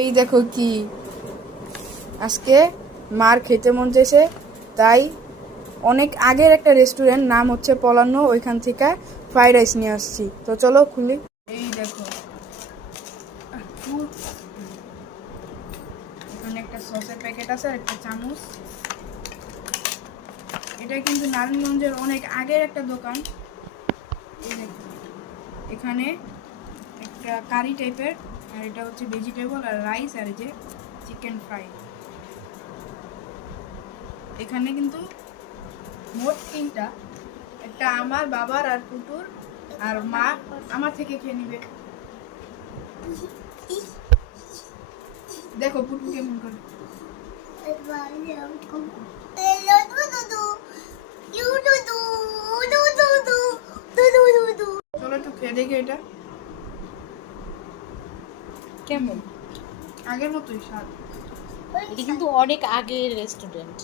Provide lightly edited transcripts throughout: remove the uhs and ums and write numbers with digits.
এই দেখো কি আজকে মার খেতে মন চাইছে, তাই অনেক আগের একটা রেস্টুরেন্ট, নাম হচ্ছে পলান্ন, ওইখান থেকে ফ্রাইড রাইস নিয়ে আসছি। তো চলো খুলি। এই দেখো এখানে একটা সসের প্যাকেট আছে আর একটা চামচ। এটা কিন্তু নারায়ণগঞ্জের অনেক আগের একটা দোকান। এই দেখো এখানে একটা কারি টাইপের, আর এটা হচ্ছে ভেজিটেবল আর রাইস, আর এই যে চিকেন ফ্রাই। এখানে কিন্তু মোট তিনটা, একটা আমার বাবার আর পুটুর, আর মা আমার থেকে খেয়ে নিবে। দেখো পুটু কেমন করে। চলো একটু খেয়ে দেখি এটা কেমন। আগের মতোই স্বাদ। এটা কিন্তু অনেক আগের রেস্টুরেন্ট।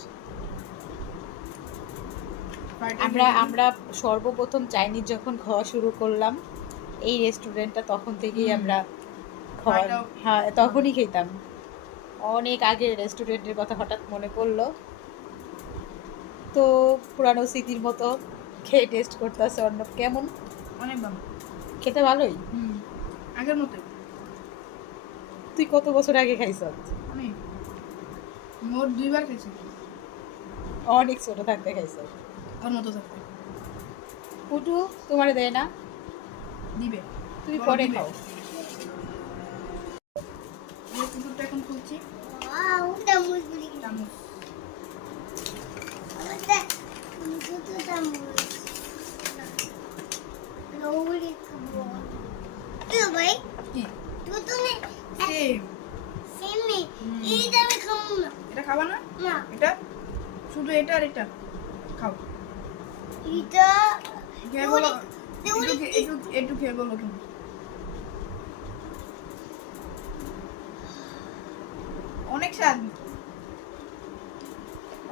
আমরা সর্বপ্রথম চাইনিজ যখন খাওয়া শুরু করলাম এই রেস্টুরেন্টটা, তখন থেকেই আমরা খাওয়া, হ্যাঁ তখনই খেতাম। অনেক আগের রেস্টুরেন্টের কথা হঠাৎ মনে পড়লো, তো পুরানো স্মৃতির মতো খেয়ে টেস্ট করতেছে। অন্য কেমন, অনেক ভালো, খেতে ভালোই। আগের মতোই। তুই কত বছর আগে খাইছ? আমি মোট 2বার খেয়েছি। অনেক ছোট থাকতে খাইছ। ওর মতো থাকতে পুটু তোমারে দেয় না? দিবে, তুমি পরে খাও। পুটুরটা এখন খুলছি। চামচ কি সেম। এটা খাবা না? এটা শুধু এটা আর এটা খাও। খেয়ে বলো, একটু খেয়ে বলো তুমি। অনেক স্বাদ,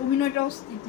অভিনয়টা অস্থির।